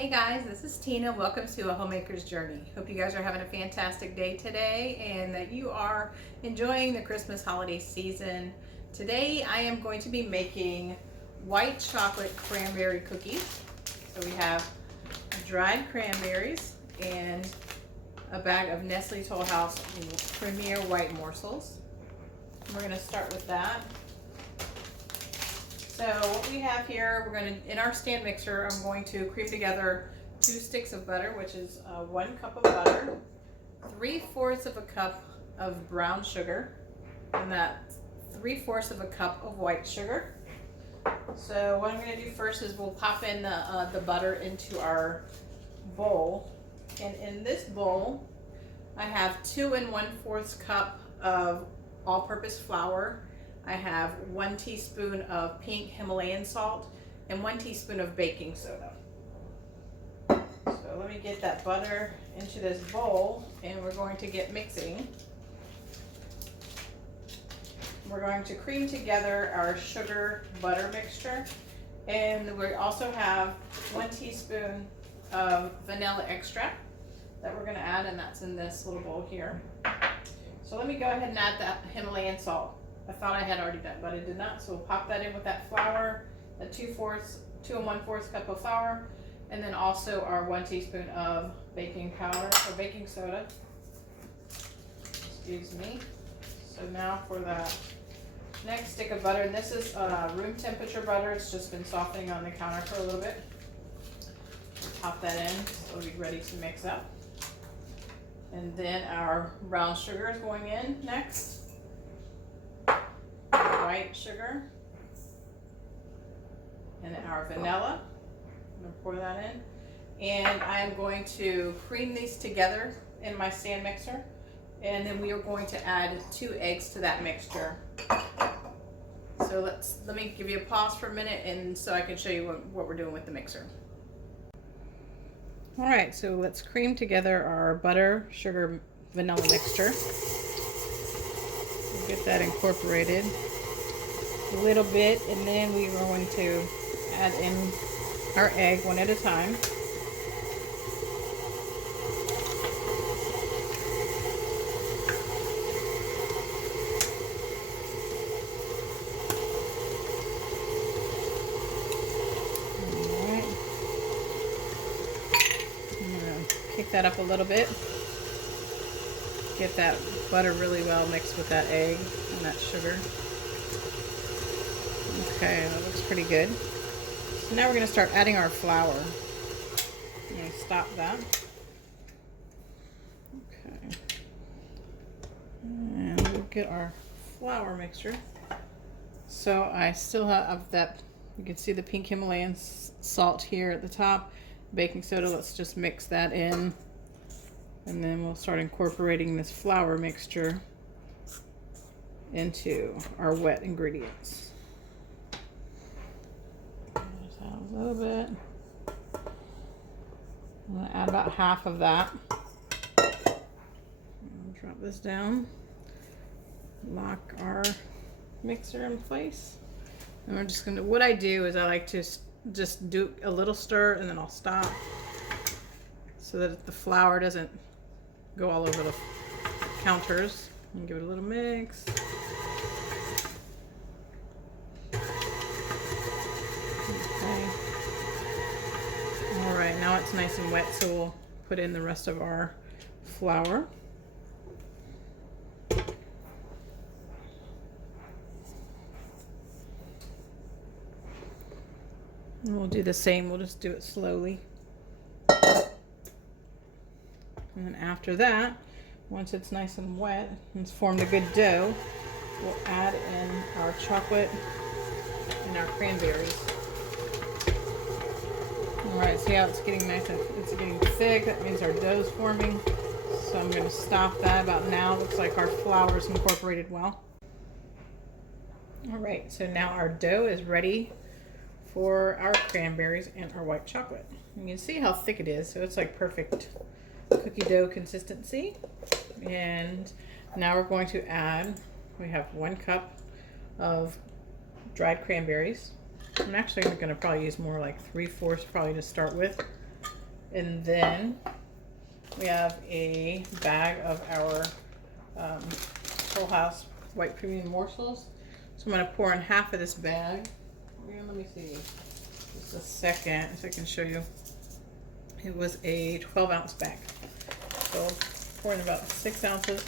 Hey guys, this is Tina. Welcome to A Homemaker's Journey. Hope you guys are having a fantastic day today and that you are enjoying the Christmas holiday season. Today I am going to be making white chocolate cranberry cookies. So we have dried cranberries and a bag of Nestle Toll House Premier White Morsels. We're going to start with that. So what we have here, we're going to, in our stand mixer, I'm going to cream together 2 sticks of butter, which is 1 cup of butter, 3/4 of a cup of brown sugar, and that's 3/4 of a cup of white sugar. So what I'm going to do first is we'll pop in the butter into our bowl. And in this bowl, I have 2 1/4 cup of all-purpose flour. I have 1 teaspoon of pink Himalayan salt and 1 teaspoon of baking soda. So let me get that butter into this bowl and we're going to get mixing. We're going to cream together our sugar butter mixture, and we also have 1 teaspoon of vanilla extract that we're going to add, and that's in this little bowl here. So let me go ahead and add that Himalayan salt. I thought I had already done, but I did not. So we'll pop that in with that flour, the 2 1/4 cup of flour, and then also our 1 teaspoon of baking powder or baking soda. Excuse me. So now for the next stick of butter, and this is room temperature butter. It's just been softening on the counter for a little bit. We'll pop that in, so it'll be ready to mix up. And then our brown sugar is going in next. White sugar and our vanilla. I'm going to pour that in, and I am going to cream these together in my stand mixer, and then we are going to add 2 eggs to that mixture. So let me give you a pause for a minute, and so I can show you what we're doing with the mixer. All right, so let's cream together our butter, sugar, vanilla mixture. We'll get that incorporated a little bit, and then we are going to add in our egg one at a time. Alright. I'm going to kick that up a little bit. Get that butter really well mixed with that egg and that sugar. Okay, that looks pretty good. So now we're going to start adding our flour. I'm going to stop that. Okay. And we'll get our flour mixture. So I still have that, you can see the pink Himalayan salt here at the top. Baking soda, let's just mix that in. And then we'll start incorporating this flour mixture into our wet ingredients. A little bit. I'm going to add about half of that. I'll drop this down. Lock our mixer in place. And we're just going to, what I do is I like to just do a little stir and then I'll stop so that the flour doesn't go all over the counters. And give it a little mix. Alright, now it's nice and wet, so we'll put in the rest of our flour. And we'll do the same, we'll just do it slowly. And then after that, once it's nice and wet and it's formed a good dough, we'll add in our chocolate and our cranberries. Alright, see how it's getting nice and it's getting thick. That means our dough is forming. So I'm going to stop that about now. Looks like our flour is incorporated well. Alright, so now our dough is ready for our cranberries and our white chocolate. You can see how thick it is, so it's like perfect cookie dough consistency. And now we're going to add, we have 1 cup of dried cranberries. I'm actually going to probably use more like 3/4 probably to start with. And then we have a bag of our Whole House White Premium morsels. So I'm going to pour in half of this bag. Let me see. Just a second so I can show you. It was a 12-ounce bag. So pour in about 6 ounces.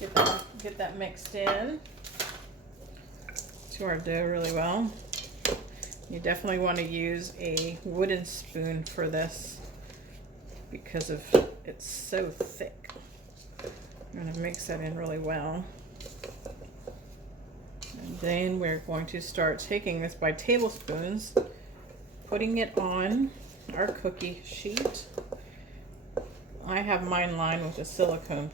Get that mixed in to our dough really well. You definitely want to use a wooden spoon for this because of it's so thick. I'm going to mix that in really well. And then we're going to start taking this by tablespoons, putting it on our cookie sheet. I have mine lined with a silicone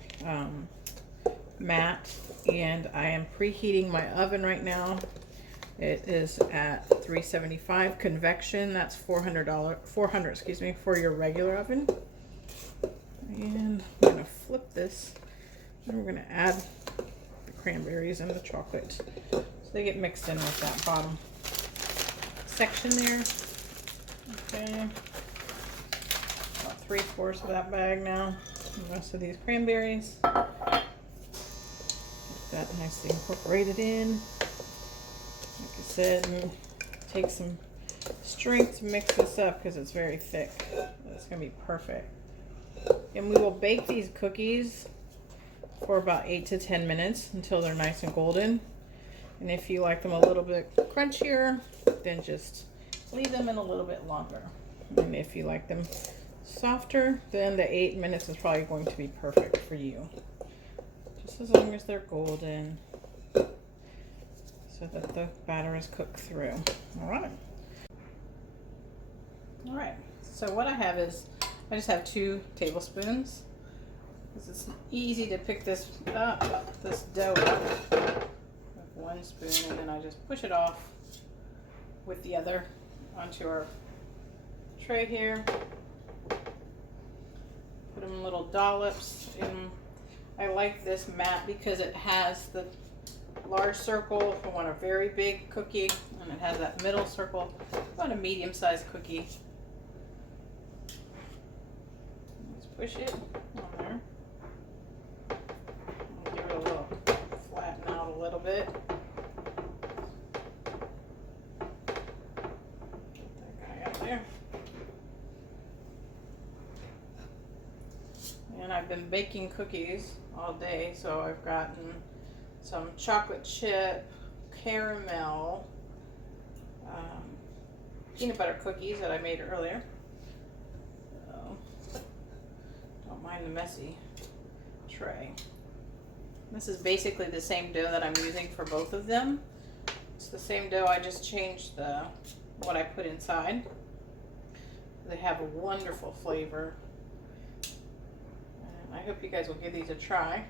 mat, and I am preheating my oven right now. It is at 375 convection. That's $400 excuse me, for your regular oven. And I'm gonna flip this, and we're gonna add the cranberries and the chocolate so they get mixed in with that bottom section there. Okay, about 3/4 of that bag now. The rest of these cranberries. Get that nicely incorporated in. Like I said, and take some strength to mix this up because it's very thick. It's gonna be perfect. And we will bake these cookies for about 8 to 10 minutes until they're nice and golden. And if you like them a little bit crunchier, then just leave them in a little bit longer. And if you like them softer, then the 8 minutes is probably going to be perfect for you. Just as long as they're golden, so that the batter is cooked through. All right. All right. So what I have is, I just have 2 tablespoons. Because it's easy to pick this dough up with 1 spoon, and then I just push it off with the other onto our tray here. Put them in little dollops. And I like this mat because it has the large circle if you want a very big cookie, and it has that middle circle about a medium-sized cookie. Just push it on there. And give it a little flatten out a little bit. Get that guy out there. And I've been baking cookies all day, so I've gotten some chocolate chip, caramel, peanut butter cookies that I made earlier. So, don't mind the messy tray. This is basically the same dough that I'm using for both of them. It's the same dough, I just changed what I put inside. They have a wonderful flavor. And I hope you guys will give these a try.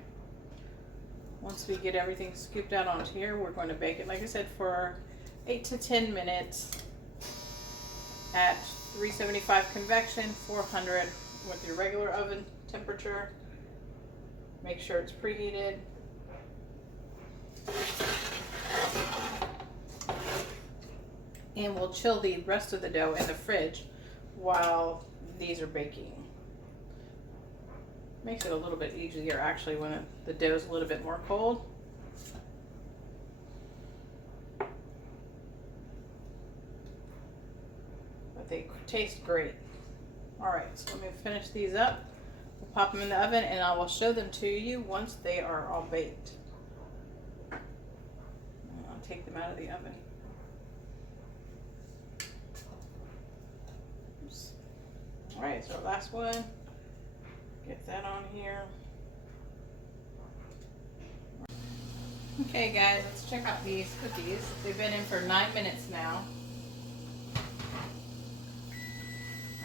Once we get everything scooped out onto here, we're going to bake it, like I said, for 8 to 10 minutes at 375 convection, 400 with your regular oven temperature. Make sure it's preheated. And we'll chill the rest of the dough in the fridge while these are baking. Makes it a little bit easier actually when the dough is a little bit more cold. But they taste great. Alright, so let me finish these up. We'll pop them in the oven and I will show them to you once they are all baked. And I'll take them out of the oven. Alright, so last one. Get that on here. Okay guys, let's check out these cookies. They've been in for 9 minutes now.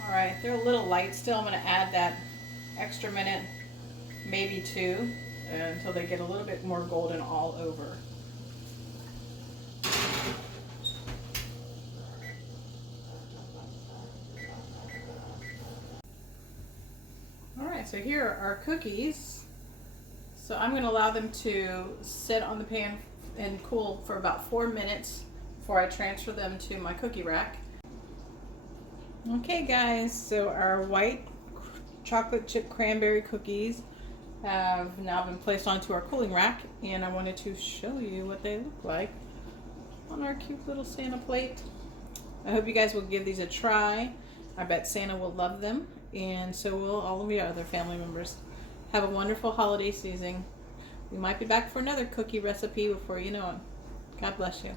Alright, they're a little light still. I'm going to add that extra minute, maybe 2, until they get a little bit more golden all over. So here are our cookies. So I'm going to allow them to sit on the pan and cool for about 4 minutes before I transfer them to my cookie rack. Okay, guys, so our white chocolate chip cranberry cookies have now been placed onto our cooling rack, and I wanted to show you what they look like on our cute little Santa plate. I hope you guys will give these a try. I bet Santa will love them, and so will all of your other family members. Have a wonderful holiday season. We might be back for another cookie recipe before you know it. God bless you.